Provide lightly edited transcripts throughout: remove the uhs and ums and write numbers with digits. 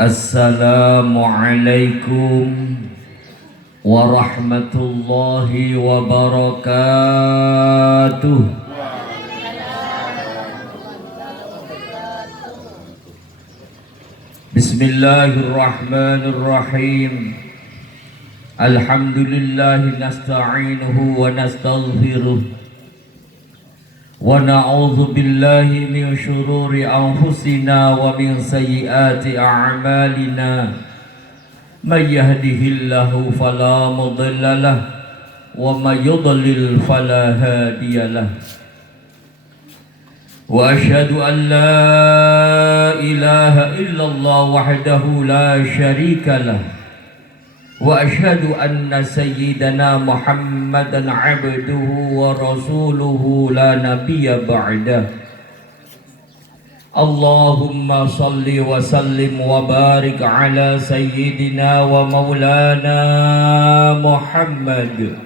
Assalamualaikum warahmatullahi wabarakatuh. Bismillahirrahmanirrahim. Alhamdulillahi nasta'inuhu wa nastaghfiruh wa na'udzu billahi min syururi anfusina wa min sayyiati a'malina. May yahdihillahu fala mudilla lahu wa may yudlil fala hadiya lahu. Wa asyhadu an la ilaha illallah wahdahu la syarika lahu wa asyhadu anna sayyidana Muhammadan abduhu wa rasuluhu la nabiyya ba'dah. Allahumma salli wa sallim wa barik ala sayyidina wa maulana Muhammad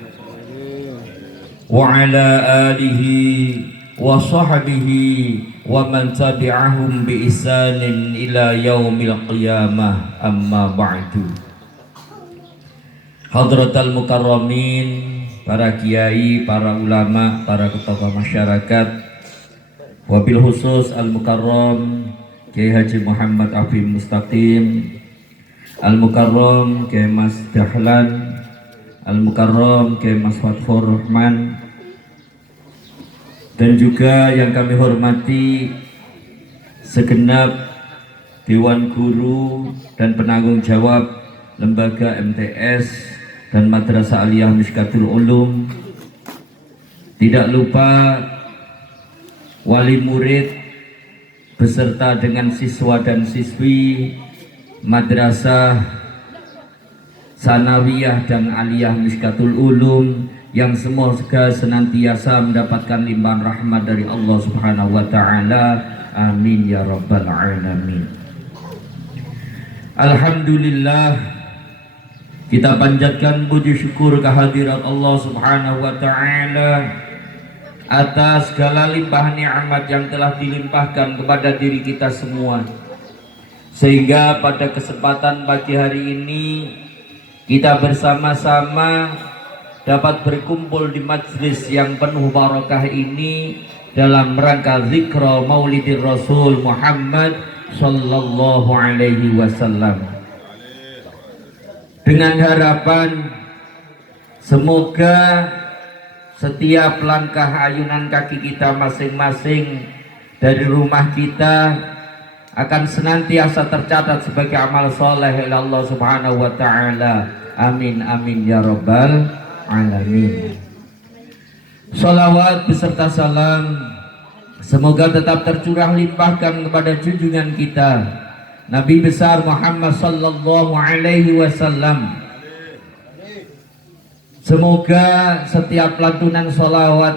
wa ala alihi wa sahbihi wa man tabi'ahum bi ihsanin ila yaumil qiyamah, amma ba'du. Hadratal mukarramin, para kiai, para ulama, para tokoh masyarakat, wabil khusus al-mukarram Kiai Haji Muhammad Afif Mustaqim, al-mukarram Kiai Mas Dahlan, al-mukarram Kiai Mas Fatfur Rahman, dan juga yang kami hormati segenap Dewan Guru dan penanggung jawab Lembaga MTS dan Madrasah Aliyah Mishkatul Ulum. Tidak lupa wali murid beserta dengan siswa dan siswi Madrasah Sanawiyah dan Aliyah Mishkatul Ulum yang semoga senantiasa mendapatkan limpahan rahmat dari Allah Subhanahu wa taala. Amin ya rabbal alamin. Alhamdulillah, kita panjatkan puji syukur kehadirat Allah Subhanahu wa taala atas segala limpahan nikmat yang telah dilimpahkan kepada diri kita semua, sehingga pada kesempatan pagi hari ini kita bersama-sama dapat berkumpul di majlis yang penuh barakah ini dalam rangka zikra Maulidir Rasul Muhammad sallallahu alaihi wasallam, dengan harapan semoga setiap langkah ayunan kaki kita masing-masing dari rumah kita akan senantiasa tercatat sebagai amal soleh oleh Allah Subhanahu wa taala. Amin amin ya rabbal alamin. Salawat beserta salam semoga tetap tercurah limpahkan kepada junjungan kita Nabi besar Muhammad sallallahu alaihi wasallam. Semoga setiap lantunan sholawat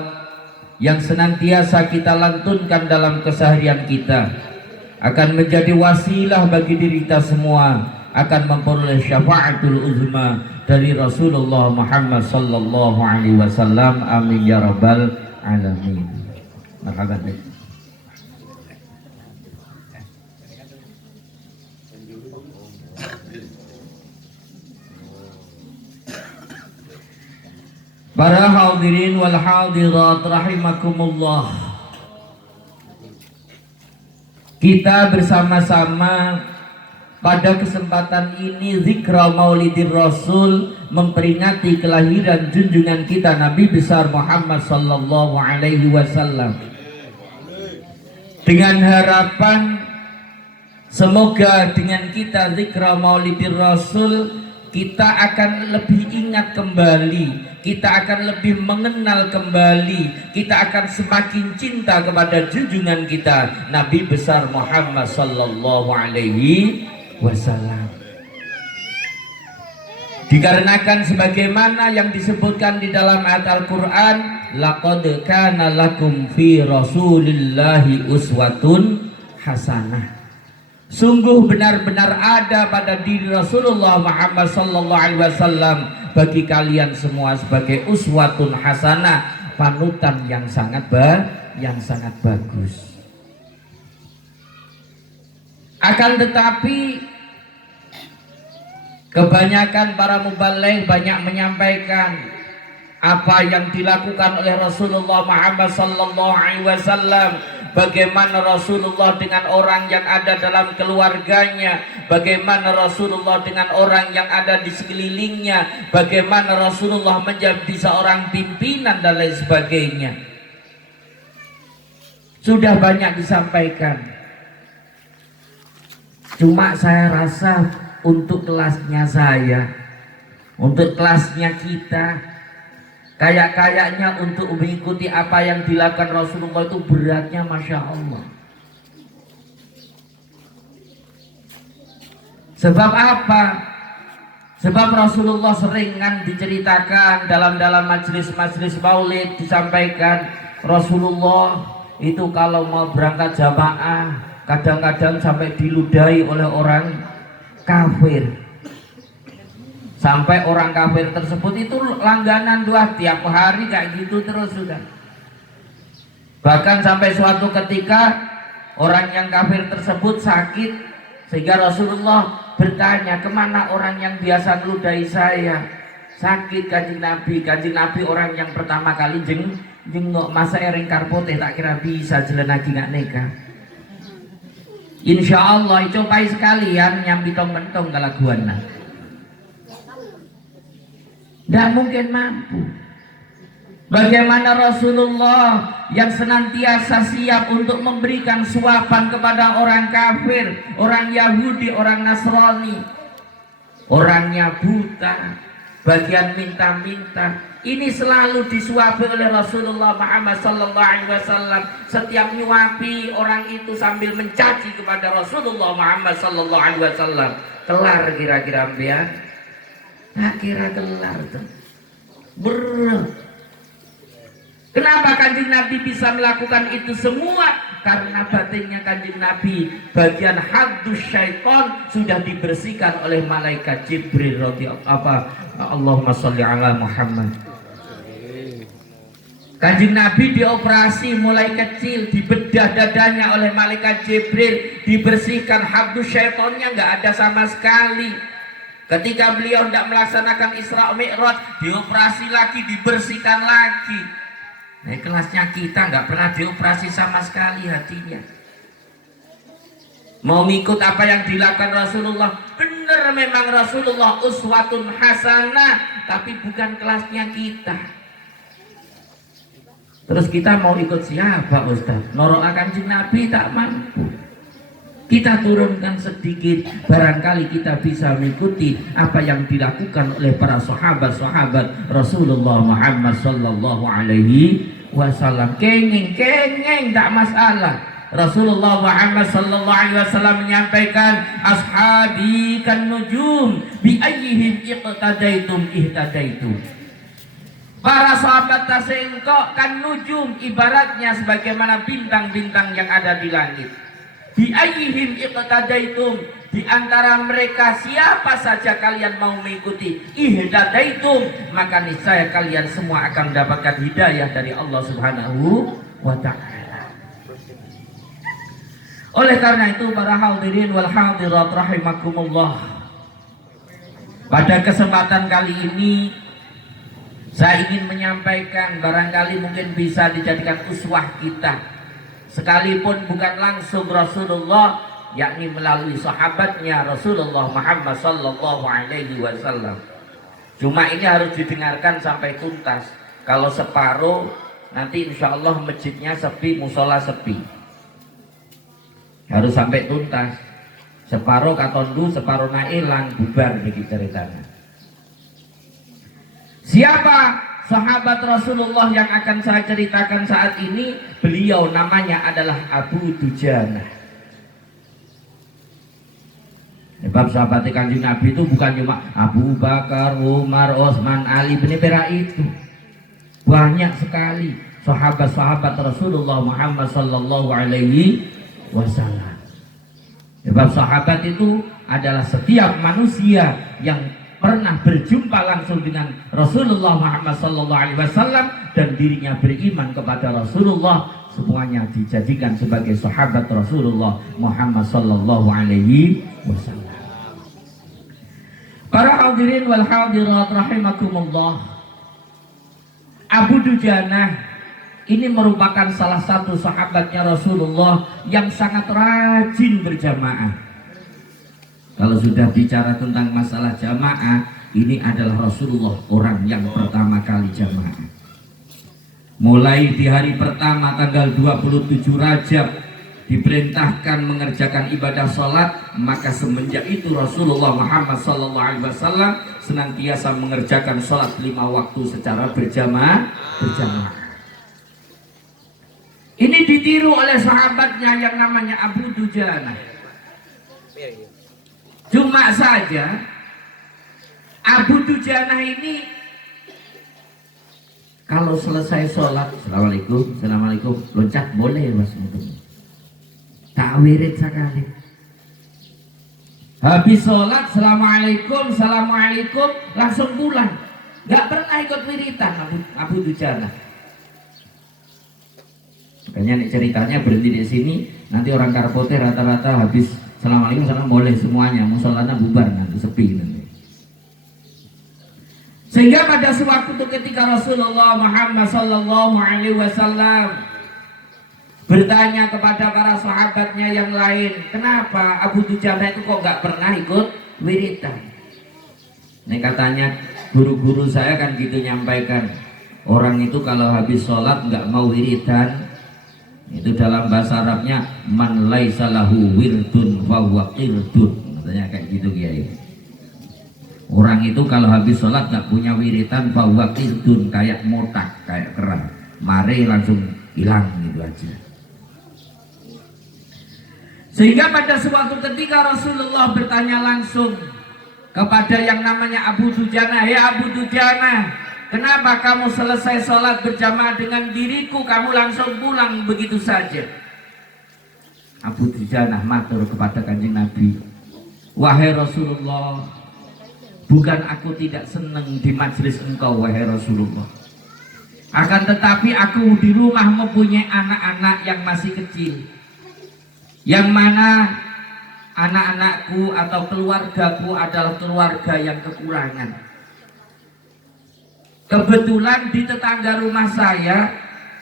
yang senantiasa kita lantunkan dalam keseharian kita akan menjadi wasilah bagi diri kita semua akan memperoleh syafaatul uzma dari Rasulullah Muhammad sallallahu alaihi wasallam. Amin ya rabbal alamin. Marhaban. Para hadirin wal hadirat rahimakumullah, kita bersama-sama pada kesempatan ini zikra Maulidir Rasul memperingati kelahiran junjungan kita Nabi besar Muhammad sallallahu alaihi wasallam, dengan harapan semoga dengan kita zikra Maulidir Rasul kita akan lebih ingat kembali, kita akan lebih mengenal kembali, kita akan semakin cinta kepada junjungan kita Nabi besar Muhammad sallallahu alaihi wasallam. Dikarenakan sebagaimana yang disebutkan di dalam ayat Al-Quran, laqad kana lakum fi rasulillahi uswatun hasanah. Sungguh benar-benar ada pada diri Rasulullah Muhammad sallallahu alaihi wasallam bagi kalian semua sebagai uswatun hasanah, panutan yang sangat bagus. Akan tetapi Kebanyakan para mubaligh banyak menyampaikan apa yang dilakukan oleh Rasulullah Muhammad sallallahu alaihi wasallam, bagaimana Rasulullah dengan orang yang ada dalam keluarganya, bagaimana Rasulullah dengan orang yang ada di sekelilingnya, bagaimana Rasulullah menjadi seorang pimpinan dan lain sebagainya. Sudah banyak disampaikan. Cuma saya rasa untuk kelasnya saya, untuk kelasnya kita, kayaknya untuk mengikuti apa yang dilakukan Rasulullah itu beratnya Masya Allah. Sebab apa? Sebab Rasulullah seringan diceritakan dalam majelis-majelis maulid, disampaikan Rasulullah itu kalau mau berangkat jamaah kadang-kadang sampai diludahi oleh orang kafir, sampai orang kafir tersebut itu langganan tiap hari kayak gitu terus sudah. Bahkan sampai suatu ketika orang yang kafir tersebut sakit, sehingga Rasulullah bertanya, kemana orang yang biasa meludahi saya? Sakit Kanjeng Nabi orang yang pertama kali jengok masa ering karpote, tak kira bisa jalan lagi nggak nikah. Insya Allah cobai sekalian nyambi tong-mentong kalaguan. Tidak mungkin mampu. Bagaimana Rasulullah yang senantiasa siap untuk memberikan suapan kepada orang kafir, orang Yahudi, orang Nasrani, orangnya buta, bagian minta-minta, ini selalu disuapi oleh Rasulullah Muhammad sallallahu alaihi wasallam. Setiap nyuapi orang itu sambil mencaci kepada Rasulullah Muhammad sallallahu alaihi wasallam. Kelar kira-kira ya? Tak kira kelar tuh. Kenapa Kanjeng Nabi bisa melakukan itu semua? Karena batinnya Kanjeng Nabi, bagian haddus syaitan sudah dibersihkan oleh malaikat Jibril Allahumma sholli ala Muhammad. Kanjeng Nabi dioperasi mulai kecil, dibedah dadanya oleh malaikat Jibril, dibersihkan haddus syaitannya nggak ada sama sekali. Ketika beliau tidak melaksanakan Isra Mi'raj, dioperasi lagi, dibersihkan lagi. Nah, kelasnya kita nggak pernah dioperasi sama sekali hatinya. Mau ngikut apa yang dilakukan Rasulullah, benar memang Rasulullah uswatun hasanah, tapi bukan kelasnya kita. Terus kita mau ikut siapa Ustaz? Norok Kanjeng Nabi tak mampu. Kita turunkan sedikit, barangkali kita bisa mengikuti apa yang dilakukan oleh para sahabat-sahabat Rasulullah Muhammad sallallahu alaihi wasallam. Kengeng tak masalah. Rasulullah Muhammad sallallahu alaihi wasallam menyampaikan, ashabi kan nujum bi ayyihim iqtadaitum ihtadaitum. Para sahabat tasengkok kan nujum, ibaratnya sebagaimana bintang-bintang yang ada di langit. Bi ayyihim iqtadaitum, di antara mereka siapa saja kalian mau mengikuti, ihtadaitum, maka niscaya kalian semua akan mendapatkan hidayah dari Allah Subhanahu wa taala. Oleh karena itu para hadirin wal hadirat rahimakumullah, pada kesempatan kali ini saya ingin menyampaikan, barangkali mungkin bisa dijadikan uswah kita, sekalipun bukan langsung Rasulullah, yakni melalui sahabatnya Rasulullah Muhammad sallallahu alaihi wasallam. Cuma ini harus didengarkan sampai tuntas. Kalau separuh, nanti insya Allah masjidnya sepi, musola sepi. Harus sampai tuntas. Separuh katondu, separuh nailang, bubar begitu ceritanya. Siapa sahabat Rasulullah yang akan saya ceritakan saat ini? Beliau namanya adalah Abu Dujanah. Sebab sahabat Kanjeng Nabi itu bukan cuma Abu Bakar, Umar, Utsman, Ali bin Pera itu. Banyak sekali sahabat-sahabat Rasulullah Muhammad sallallahu alaihi wasallam. Sebab sahabat itu adalah setiap manusia yang pernah berjumpa langsung dengan Rasulullah Muhammad sallallahu alaihi wasallam dan dirinya beriman kepada Rasulullah, semuanya dijadikan sebagai sahabat Rasulullah Muhammad sallallahu alaihi wasallam. Para hadirin wal hadirat rahimakumullah. Abu Dujanah ini merupakan salah satu sahabatnya Rasulullah yang sangat rajin berjamaah. Kalau sudah bicara tentang masalah jamaah, ini adalah Rasulullah orang yang pertama kali jamaah. Mulai di hari pertama tanggal 27 Rajab diperintahkan mengerjakan ibadah sholat, maka semenjak itu Rasulullah Muhammad SAW senantiasa mengerjakan sholat 5 waktu secara berjamaah. Ini ditiru oleh sahabatnya yang namanya Abu Dujanah. Cuma saja Abu Dujanah ini kalau selesai sholat, assalamualaikum, loncat boleh mas, tak wirid sekali. Habis sholat, assalamualaikum, langsung pulang. Gak pernah ikut wiritan Abu Dujanah. Makanya nih ceritanya berhenti di sini. Nanti orang Karpote rata-rata habis assalamualaikum, salam boleh semuanya. Musolana bubar nanti sepi nanti. Sehingga pada suatu ketika Rasulullah Muhammad SAW bertanya kepada para sahabatnya yang lain, kenapa Abu Dujanah itu kok gak pernah ikut wiritan? Ini katanya guru-guru saya kan gitu nyampaikan, orang itu kalau habis sholat gak mau wiritan, itu dalam bahasa Arabnya man laisa lahu wirdun fa huwa qirdun, katanya kayak gitu Kiai. Orang itu kalau habis sholat gak punya wiritan fa huwa qirdun, kayak motak, kayak kerang, mari langsung hilang gitu aja. Sehingga pada suatu ketika Rasulullah bertanya langsung kepada yang namanya Abu Dujanah, ya Abu Dujanah, kenapa kamu selesai sholat berjamaah dengan diriku, kamu langsung pulang begitu saja? Abu Dujanah matur kepada Kanjeng Nabi, wahai Rasulullah, bukan aku tidak senang di majelis engkau wahai Rasulullah, akan tetapi aku di rumah mempunyai anak-anak yang masih kecil, yang mana anak-anakku atau keluargaku adalah keluarga yang kekurangan. Kebetulan di tetangga rumah saya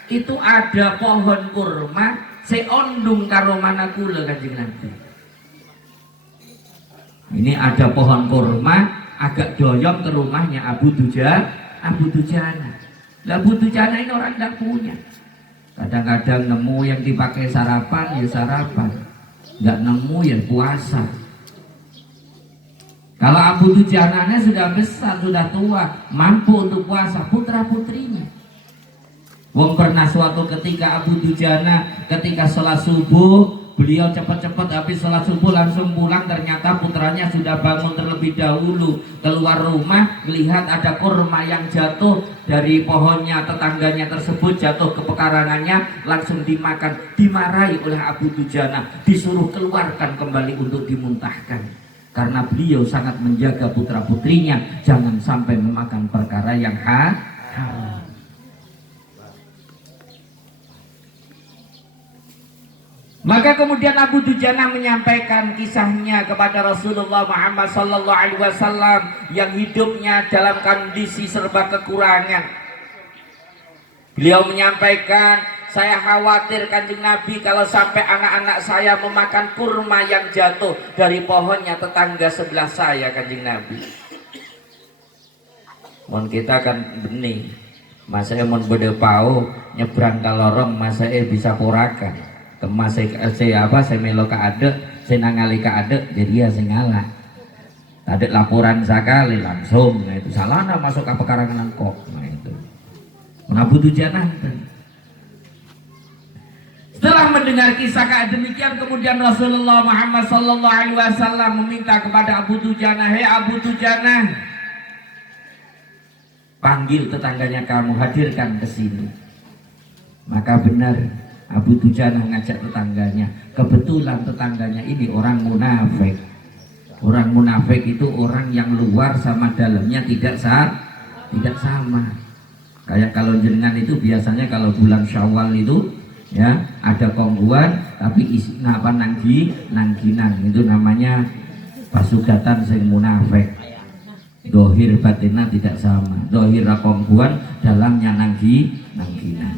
itu ada pohon kurma seondung karo mana kula Kanjeng Nabi. Ini ada pohon kurma agak doyong ke rumahnya Abu Dujanah. Lah Abu Dujanah ini orang tidak punya. Kadang-kadang nemu yang dipakai sarapan ya sarapan, nggak nemu ya puasa. Kalau Abu Dujanahnya sudah besar, sudah tua, mampu untuk puasa, putra putrinya. Wong pernah suatu ketika Abu Dujanah ketika sholat subuh, beliau cepat-cepat habis sholat subuh langsung pulang, ternyata putranya sudah bangun terlebih dahulu, keluar rumah melihat ada kurma yang jatuh dari pohonnya tetangganya tersebut, jatuh ke pekarangannya, langsung dimakan. Dimarahi oleh Abu Dujanah, disuruh keluarkan kembali untuk dimuntahkan, karena beliau sangat menjaga putra putrinya jangan sampai memakan perkara yang haram. Maka kemudian Abu Dujanah menyampaikan kisahnya kepada Rasulullah Muhammad SAW yang hidupnya dalam kondisi serba kekurangan. Beliau menyampaikan, saya khawatir Kanjeng Nabi kalau sampai anak-anak saya memakan kurma yang jatuh dari pohonnya tetangga sebelah saya Kanjeng Nabi. Mon kita kan benih, masa mon bede pau nyebrang kalorong, masa bisa porakan. Kemas saya melo ka adek, saya nangali ka adek, jadi ya saya ngalah. Adek laporan sekali langsung, nah itu salah masuk ke pekarangan kok, nah itu. Abu Dujanah. Setelah mendengar kisah demikian, kemudian Rasulullah Muhammad SAW meminta kepada Abu Dujanah, hei Abu Dujanah, panggil tetangganya kamu, hadirkan ke sini. Maka benar Abu Dujanah ngajak tetangganya. Kebetulan tetangganya ini orang munafik. Orang munafik itu orang yang luar sama dalamnya tidak sama. Kayak kalau jenengan itu biasanya kalau bulan Syawal itu ya ada kongguan, tapi isi apa nangginan itu namanya pasugatan sing munafik. Dohir batinnya tidak sama. Dohir rakongguan, dalamnya nangginan.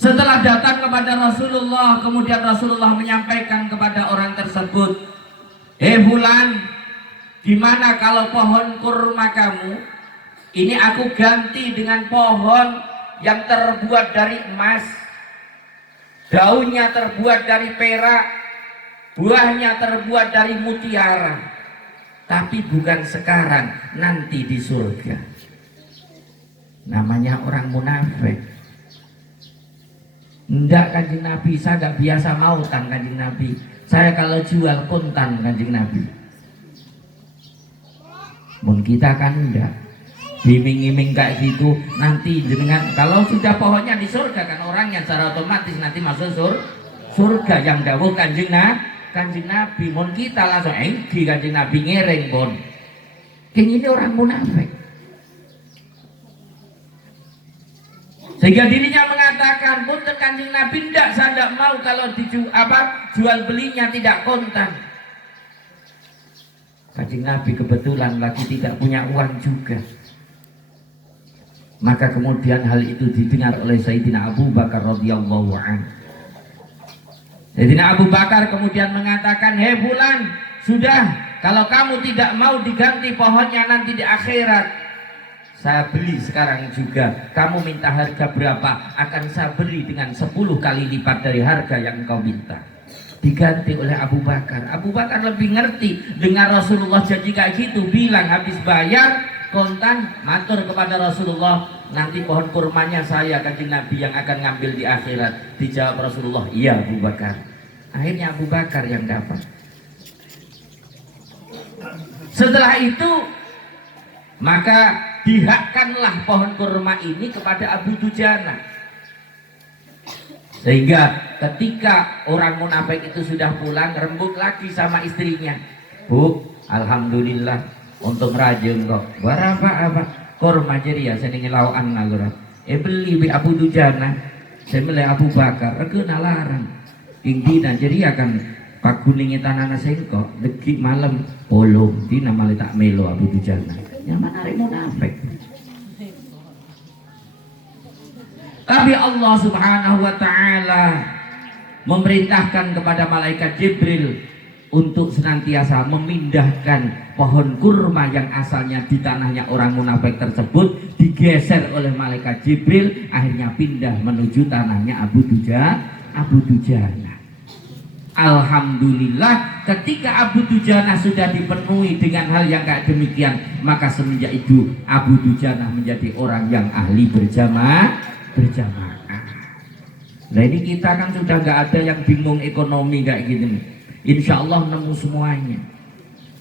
Setelah datang kepada Rasulullah, kemudian Rasulullah menyampaikan kepada orang tersebut, "Hei fulan, gimana kalau pohon kurma kamu ini aku ganti dengan pohon yang terbuat dari emas, daunnya terbuat dari perak, buahnya terbuat dari mutiara, tapi bukan sekarang, nanti di surga." Namanya orang munafik. Enggak Kanjeng Nabi, saya enggak biasa mautan Kanjeng Nabi. Saya kalau jual kontan Kanjeng Nabi. Mun kita kan enggak. Iming-iming kayak gitu, nanti dengan kalau sudah pohonnya di surga kan orangnya secara otomatis nanti masuk surga yang dawuh Kanjeng Nabi. Mun kita langsung enggi Kanjeng Nabi ngereng pun. Ini orang munafik. Sehingga dirinya mengatakan, punten Kanjeng Nabi, tidak, saya tidak mau kalau jual belinya tidak kontan. Kanjeng Nabi kebetulan lagi tidak punya uang juga. Maka kemudian hal itu didengar oleh Sayyidina Abu Bakar radhiyallahu anhu. Sayyidina Abu Bakar kemudian mengatakan, "Hei fulan, sudah, kalau kamu tidak mau diganti pohonnya nanti di akhirat, saya beli sekarang juga. Kamu minta harga berapa? Akan saya beli dengan 10 kali lipat dari harga yang engkau minta." Diganti oleh Abu Bakar. Abu Bakar lebih ngerti. Dengar Rasulullah janji kayak gitu, bilang habis bayar kontan, matur kepada Rasulullah, "Nanti pohon kurmanya saya Kanjeng Nabi yang akan ngambil di akhirat." Dijawab Rasulullah, "Iya Abu Bakar." Akhirnya Abu Bakar yang dapat. Setelah itu maka dihakkanlah pohon kurma ini kepada Abu Dujana. Sehingga ketika orang munafik itu sudah pulang, rembuk lagi sama istrinya, "Bu, alhamdulillah untung rajin kok. Apa kurma jadi ya seneng lawan ngagurat. Beli bi Abu Dujana, saya milih Abu Bakar, aku nalarang. Tinggi dan jadi akan Pak Guningnya tanah sengkok, deki malam polong, di nama tak melo Abu Dujana. Nyaman hari munafik. Tapi Allah Subhanahu wa taala memerintahkan kepada malaikat Jibril untuk senantiasa memindahkan pohon kurma yang asalnya di tanahnya orang munafik tersebut, digeser oleh malaikat Jibril, akhirnya pindah menuju tanahnya Abu Dujana. Alhamdulillah, ketika Abu Dujana sudah dipenuhi dengan hal yang kayak demikian, maka semenjak itu Abu Dujana menjadi orang yang ahli berjamaah. Nah ini kita kan sudah nggak ada yang bingung ekonomi kayak gini. Insya Allah nemu semuanya.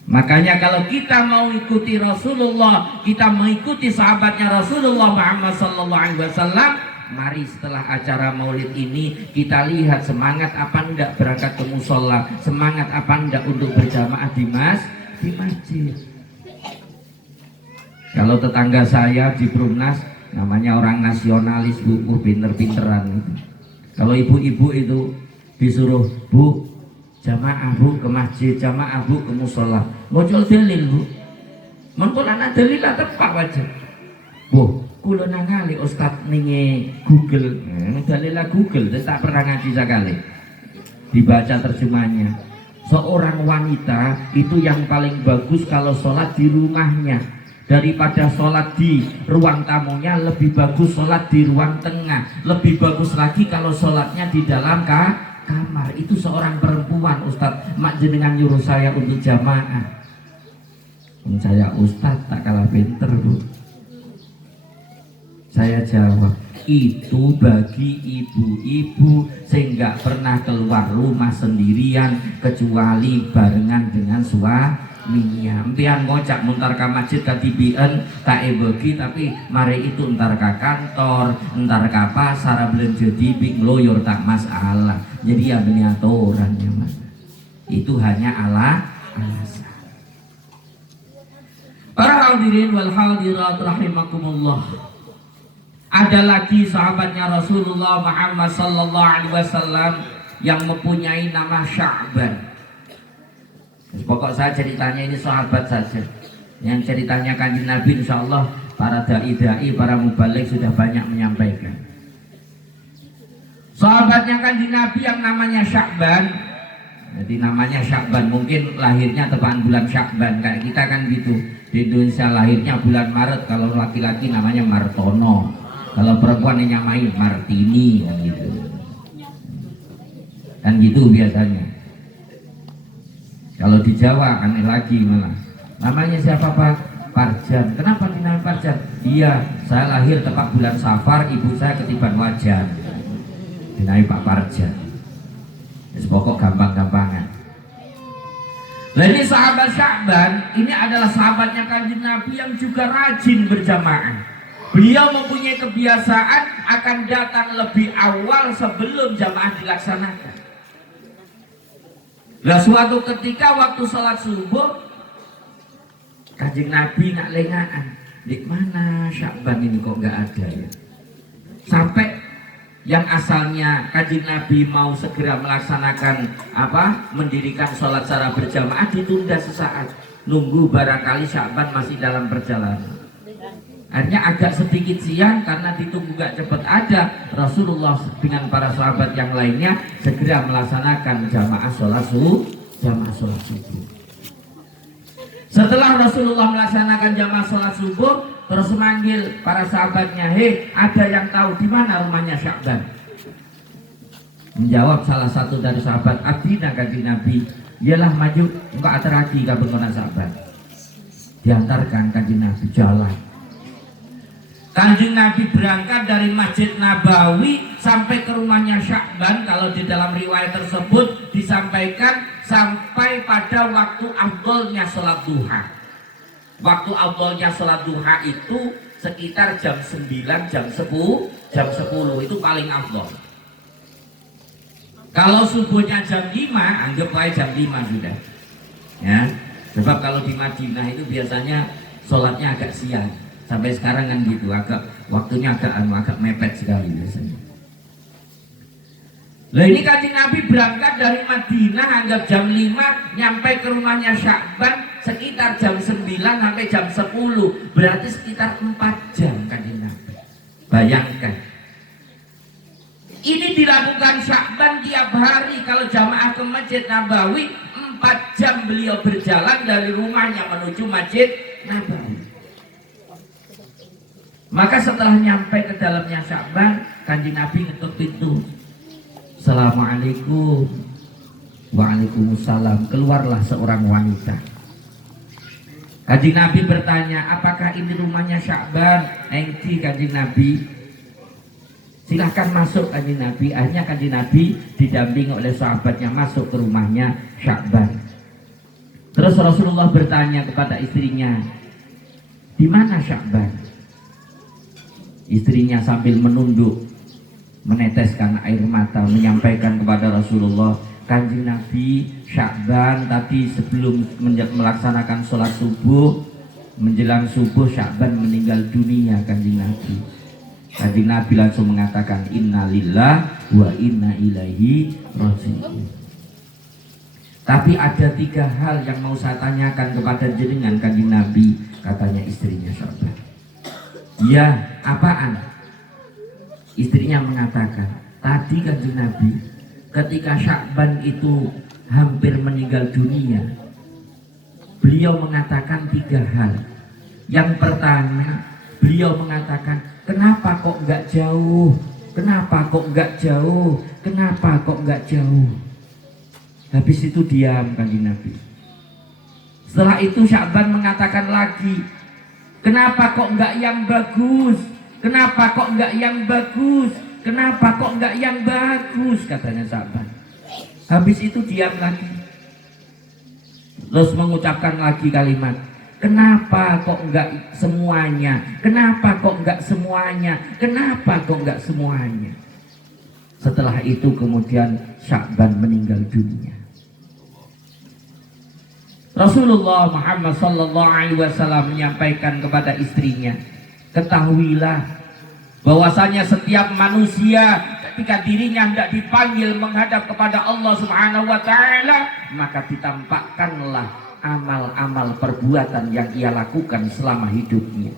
Makanya kalau kita mau ikuti Rasulullah, kita mengikuti sahabatnya Rasulullah Muhammad sallallahu alaihi wasallam, mari setelah acara maulid ini kita lihat semangat apa enggak berangkat ke musola, semangat apa enggak untuk berjamaah di masjid. Kalau tetangga saya di Brunnas, namanya orang nasionalis, bu, pinter-pinteran. Kalau ibu-ibu itu disuruh, "Bu, jamaah bu ke masjid, jamaah bu ke musola, muncul dalil bu, muncul anak dalil lah tepak wajah. Bu, kulo nangali Ustad ninge Google, dalilah Google, tak pernah ngaji sekali. Dibaca terjemahnya. Seorang wanita itu yang paling bagus kalau sholat di rumahnya, daripada sholat di ruang tamunya, lebih bagus sholat di ruang tengah, lebih bagus lagi kalau sholatnya di dalam kamar. Itu seorang perempuan, Ustadz, mak jenengan nyuruh saya untuk jamaah. Saya Ustadz tak kalah pinter bu. Saya jawab, itu bagi ibu-ibu sehingga pernah keluar rumah sendirian kecuali barengan dengan suaminya. Empian ngocak muntar ke masjid katibian tak bagi, tapi mari itu entar ke kantor, entar ke pasar belanja dibik loyor tak masalah. Jadi ya benih aturannya mas. Itu hanya alasan. Para hadirin wal hadirat rahimakumullah. Ada lagi sahabatnya Rasulullah Muhammad sallallahu alaihi wasallam yang mempunyai nama Sya'ban. Pokok saya ceritanya ini sahabat saja. Yang ceritanya Kanjeng Nabi insya Allah para dai-dai, para mubalik sudah banyak menyampaikan. Sahabatnya Kanjeng Nabi yang namanya Sya'ban. Jadi namanya Sya'ban, mungkin lahirnya tepat bulan Sya'ban. Kayak kita kan gitu. Di Indonesia lahirnya bulan Maret, kalau laki-laki namanya Martono, kalau perempuan nyamain Martini kan gitu. Kan gitu biasanya. Kalau di Jawa aneh lagi malah. Namanya siapa Pak? Parjan. Kenapa dinamakan Parjan? Iya, saya lahir tepat bulan Safar, ibu saya ketiban wajan. Dinamai Pak Parjan. Pokok gampang-gampangan. Nah ini sahabat Sya'ban, ini adalah sahabatnya Kanjeng Nabi yang juga rajin berjamaah. Beliau mempunyai kebiasaan akan datang lebih awal sebelum jamaah dilaksanakan. Nah suatu ketika waktu sholat subuh, Kanjeng Nabi nggak lengaan. Di mana Sya'ban ini kok nggak ada ya? Sampai yang asalnya Kanjeng Nabi mau segera melaksanakan mendirikan sholat secara berjamaah ditunda sesaat, nunggu barangkali Sya'ban masih dalam perjalanan. Akhirnya agak sedikit siang karena ditunggu gak cepat ada, Rasulullah dengan para sahabat yang lainnya segera melaksanakan jamaah sholat subuh. Setelah Rasulullah melaksanakan jamaah sholat subuh, terus memanggil para sahabatnya, hei, ada yang tahu di mana rumahnya Sya'ban? Menjawab salah satu dari sahabat, abdina Kanjeng Nabi, ialah maju, enggak ateragi kabengkona Sya'ban. Diantarkan Kanjeng Nabi jalan. Kanjeng Nabi berangkat dari Masjid Nabawi sampai ke rumahnya Sya'ban. Kalau di dalam riwayat tersebut disampaikan sampai pada waktu afdolnya sholat duha. Waktu afdolnya sholat duha itu sekitar jam 9, jam 10 itu paling afdol. Kalau subuhnya jam 5, anggap aja jam 5 sudah. Ya, sebab kalau di Madinah itu biasanya sholatnya agak siang. Sampai sekarang kan gitu, waktunya agak mepet sekali biasanya. Nah ini Kanjeng Nabi berangkat dari Madinah anggap jam 5, nyampe ke rumahnya Sya'ban sekitar jam 9 sampai jam 10, berarti sekitar 4 jam Kanjeng Nabi. Bayangkan. Ini dilakukan Sya'ban tiap hari. Kalau jamaah ke Masjid Nabawi 4 jam beliau berjalan dari rumahnya menuju Masjid Nabawi. Maka setelah nyampe ke dalamnya Sya'ban, Kanjeng Nabi ngetuk pintu. Assalamualaikum. Waalaikumsalam. Keluarlah seorang wanita. Kanjeng Nabi bertanya, apakah ini rumahnya Sya'ban? Engki Kanjeng Nabi. Silahkan masuk Kanjeng Nabi. Akhirnya Kanjeng Nabi didampingi oleh sahabatnya masuk ke rumahnya Sya'ban. Terus Rasulullah bertanya kepada istrinya, di mana Sya'ban? Istrinya sambil menunduk, meneteskan air mata, menyampaikan kepada Rasulullah, Kanjeng Nabi, Sya'ban tadi sebelum melaksanakan sholat subuh, menjelang subuh Sya'ban meninggal dunia Kanjeng Nabi. Kanjeng Nabi langsung mengatakan, innalillah wa inna ilaihi raji'un. Tapi ada 3 hal yang mau saya tanyakan kepada jenengan Kanjeng Nabi, katanya istrinya Sya'ban. Ya, apaan? Istrinya mengatakan, tadi Kanjeng Nabi ketika Sya'ban itu hampir meninggal dunia, beliau mengatakan 3 hal. Yang pertama, beliau mengatakan, kenapa kok enggak jauh? Kenapa kok enggak jauh? Kenapa kok enggak jauh? Habis itu diam Kanjeng Nabi. Setelah itu Sya'ban mengatakan lagi, kenapa kok enggak yang bagus? Kenapa kok enggak yang bagus? Kenapa kok enggak yang bagus? Katanya Sya'ban. Habis itu diam lagi. Terus mengucapkan lagi kalimat, kenapa kok enggak semuanya? Kenapa kok enggak semuanya? Kenapa kok enggak semuanya? Setelah itu kemudian Sya'ban meninggal dunia. Rasulullah Muhammad sallallahu alaihi wasallam menyampaikan kepada istrinya, ketahuilah bahwasanya setiap manusia ketika dirinya hendak dipanggil menghadap kepada Allah Subhanahu wa taala, maka ditampakkanlah amal-amal perbuatan yang ia lakukan selama hidupnya.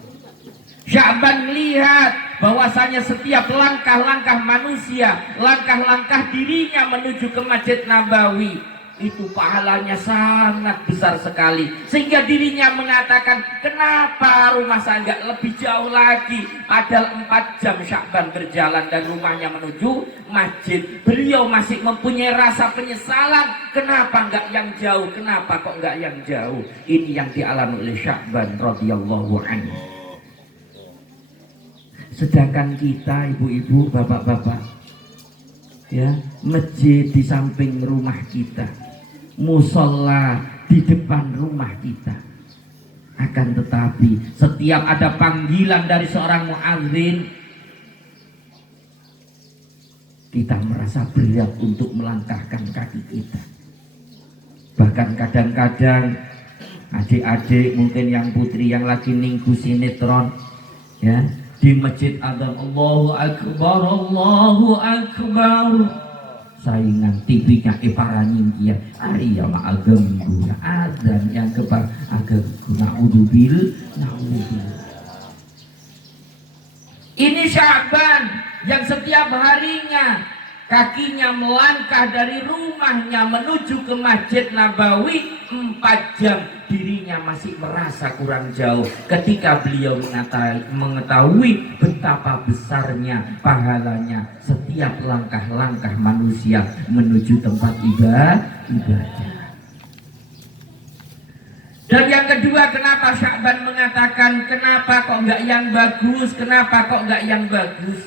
Sya'ban melihat bahwasanya setiap langkah-langkah manusia, langkah-langkah dirinya menuju ke Masjid Nabawi, itu pahalanya sangat besar sekali, sehingga dirinya mengatakan, kenapa rumah saya nggak lebih jauh lagi? Padahal 4 jam Sya'ban berjalan dan rumahnya menuju masjid. Beliau masih mempunyai rasa penyesalan, kenapa nggak yang jauh, kenapa kok nggak yang jauh. Ini yang dialami oleh Sya'ban radhiyallahu anhu. Sedangkan kita, ibu-ibu, bapak-bapak, ya, masjid di samping rumah kita, musola di depan rumah kita. Akan tetapi setiap ada panggilan dari seorang muadzin, kita merasa berat untuk melangkahkan kaki kita. Bahkan kadang-kadang adik-adik mungkin yang putri yang lagi ninggu sinetron, ya, di masjid adzan Allahu Akbar, Allahu Akbar, saingan TV-nya iparanyin dia Arya ageng guna adzan yang kebar ageng naudzubil. Ini Sya'ban yang setiap harinya kakinya melangkah dari rumahnya menuju ke Masjid Nabawi 4 jam, dirinya masih merasa kurang jauh ketika beliau mengetahui betapa besarnya pahalanya setiap langkah-langkah manusia menuju tempat ibadah. Dan yang kedua, kenapa Sya'ban mengatakan kenapa kok enggak yang bagus, kenapa kok enggak yang bagus?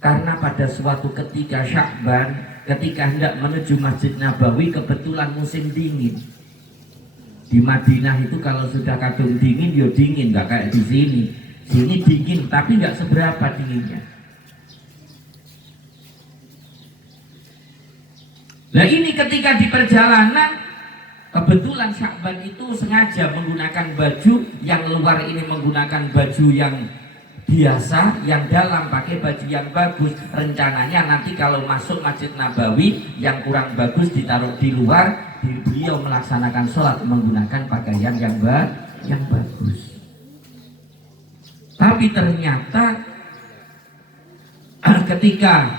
Karena pada suatu ketika Sya'ban, ketika hendak menuju Masjid Nabawi, kebetulan musim dingin. Di Madinah itu kalau sudah kadung dingin, ya dingin, nggak kayak di sini. Sini dingin, tapi nggak seberapa dinginnya. Nah ini ketika di perjalanan, kebetulan Sya'ban itu sengaja menggunakan baju yang luar ini menggunakan baju yang biasa, yang dalam pakai baju yang bagus. Rencananya nanti kalau masuk Masjid Nabawi yang kurang bagus ditaruh di luar, beliau melaksanakan sholat menggunakan pakaian yang bagus. Tapi ternyata ketika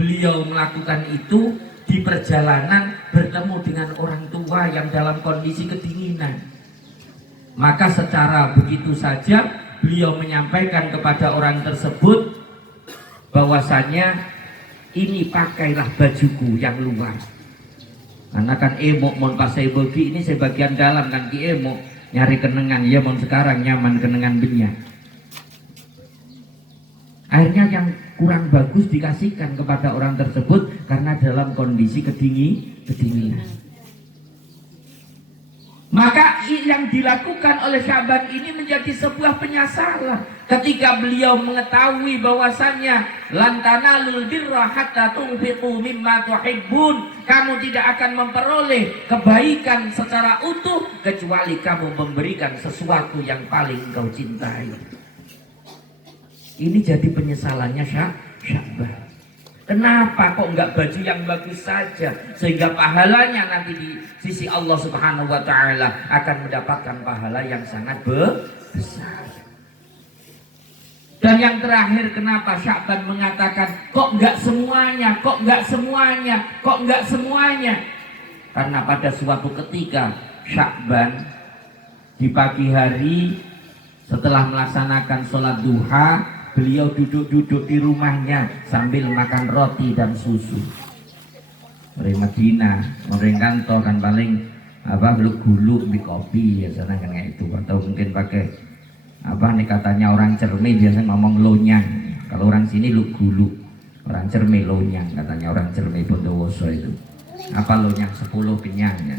beliau melakukan itu, di perjalanan bertemu dengan orang tua yang dalam kondisi kedinginan. Maka secara begitu saja beliau menyampaikan kepada orang tersebut bahwasanya ini pakailah bajuku yang luar. Karena kan emok mon pasai bagi ini sebagian dalam kan ki emok nyari kenengan ya mon sekarang nyaman kenengan binyak. Akhirnya yang kurang bagus dikasihkan kepada orang tersebut karena dalam kondisi kedinginan. Maka yang dilakukan oleh Sya'ban ini menjadi sebuah penyesalan ketika beliau mengetahui bahwasannya lan tanalul birra hatta tunfiqu mimma tuhibbun, kamu tidak akan memperoleh kebaikan secara utuh kecuali kamu memberikan sesuatu yang paling engkau cintai. Ini jadi penyesalannya Sya'ban. Kenapa kok enggak baju yang bagus saja sehingga pahalanya nanti di sisi Allah Subhanahu wa taala akan mendapatkan pahala yang sangat besar. Dan yang terakhir, kenapa Sya'ban mengatakan kok enggak semuanya, kok enggak semuanya, kok enggak semuanya? Karena pada suatu ketika Sya'ban di pagi hari setelah melaksanakan sholat duha, beliau duduk-duduk di rumahnya sambil makan roti dan susu. Dari Madinah, orang kantor kan paling gulu di kopi biasanya kan kayak itu, atau mungkin pakai nih katanya orang Cerme biasanya ngomong lonyang. Kalau orang sini gulu, orang Cerme lonyang katanya, orang Cerme Bondowoso itu. Apa lonyang 10 kenyang ya.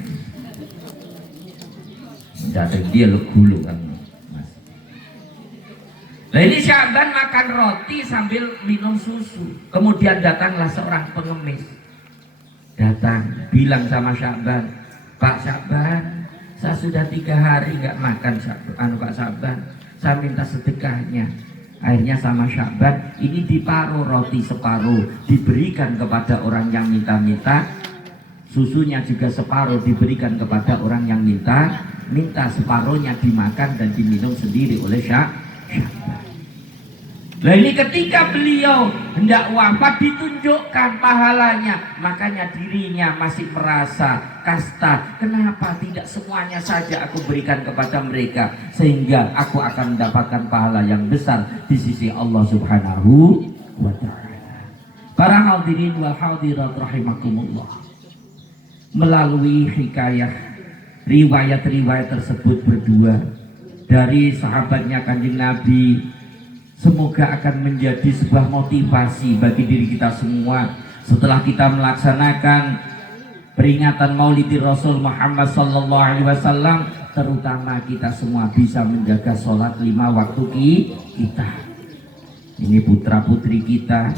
Jadi dia gulu kan. Nah ini Sya'ban makan roti sambil minum susu. Kemudian datanglah seorang pengemis. Datang, bilang sama Sya'ban, Pak Sya'ban, saya sudah 3 hari nggak makan Pak Sya'ban. Saya minta sedekahnya. Akhirnya sama Sya'ban ini diparuh roti separuh diberikan kepada orang yang minta-minta, susunya juga separuh diberikan kepada orang yang minta, separuhnya dimakan dan diminum sendiri oleh Sya'ban. Nah ini ketika beliau hendak wafat ditunjukkan pahalanya, makanya dirinya masih merasa kasta. Kenapa tidak semuanya saja aku berikan kepada mereka, sehingga aku akan mendapatkan pahala yang besar di sisi Allah Subhanahu wa ta'ala. Para hadirin wal hadirat rahimakumullah, melalui hikayah riwayat-riwayat tersebut berdua dari sahabatnya Kanjeng Nabi, semoga akan menjadi sebuah motivasi bagi diri kita semua setelah kita melaksanakan peringatan Maulidir Rasul Muhammad sallallahu alaihi wasallam, terutama kita semua bisa menjaga sholat 5 waktu kita. Ini putra putri kita,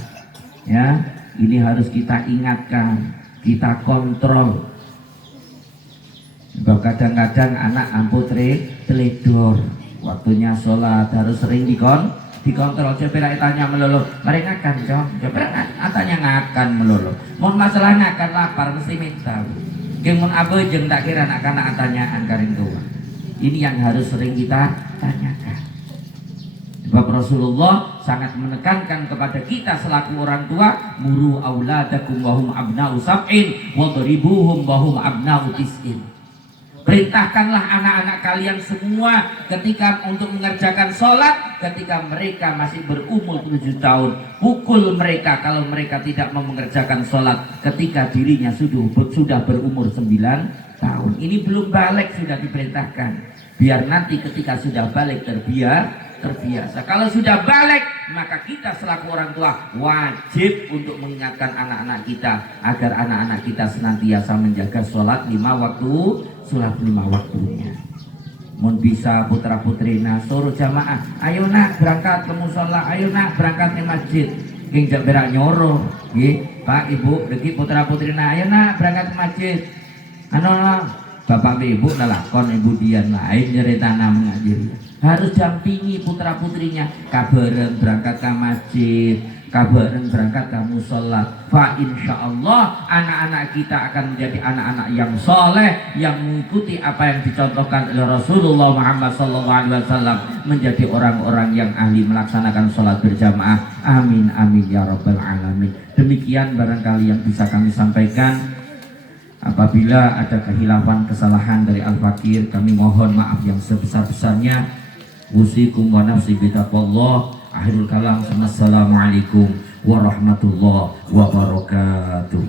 ya, ini harus kita ingatkan, kita kontrol. Sebab kadang-kadang anak amputri teledor, waktunya sholat harus sering dikontrol. Coba tanya melulu, mereka ngakan coba tanya ngakan melulu. Mau masalah ngakan lapar mesti minta. Mun abejeng tak kira nak kana tanyaan karing tua. Ini yang harus sering kita tanyakan. Sebab Rasulullah sangat menekankan kepada kita selaku orang tua, muru auladakum wahum abna'u sab'in wadribuhum wahum abna'u tis'in. Perintahkanlah anak-anak kalian semua ketika untuk mengerjakan sholat ketika mereka masih berumur 7 tahun. Pukul mereka kalau mereka tidak mau mengerjakan sholat ketika dirinya sudah berumur 9 tahun. Ini belum balik sudah diperintahkan. Biar nanti ketika sudah balik terbiasa. Kalau sudah balik, maka kita selaku orang tua wajib untuk mengingatkan anak-anak kita agar anak-anak kita senantiasa menjaga sholat 5 waktunya. Mun bisa putra putrina suruh jamaah, ayo nak berangkat ke musola, ayo nak berangkat ke masjid. King jak berak nyoro, nggih, Pak Ibu, deki putra putrina, ayo nak berangkat ke masjid. Bapak Ibu nelakon ibu dian lain nyeritana mengajari. Harus dampingi putra putrinya, kabareng berangkat ke masjid, kabareng berangkat ke musola. Fa insyaallah anak-anak kita akan menjadi anak-anak yang soleh, yang mengikuti apa yang dicontohkan oleh Rasulullah Muhammad SAW, menjadi orang-orang yang ahli melaksanakan sholat berjamaah. Amin amin ya rabbal alamin. Demikian barangkali yang bisa kami sampaikan. Apabila ada kehilafan kesalahan dari Al-Fakir, kami mohon maaf yang sebesar-besarnya. Usikum wa nafsi bitaqwallah. Akhirul kalam. Assalamualaikum warahmatullahi wabarakatuh.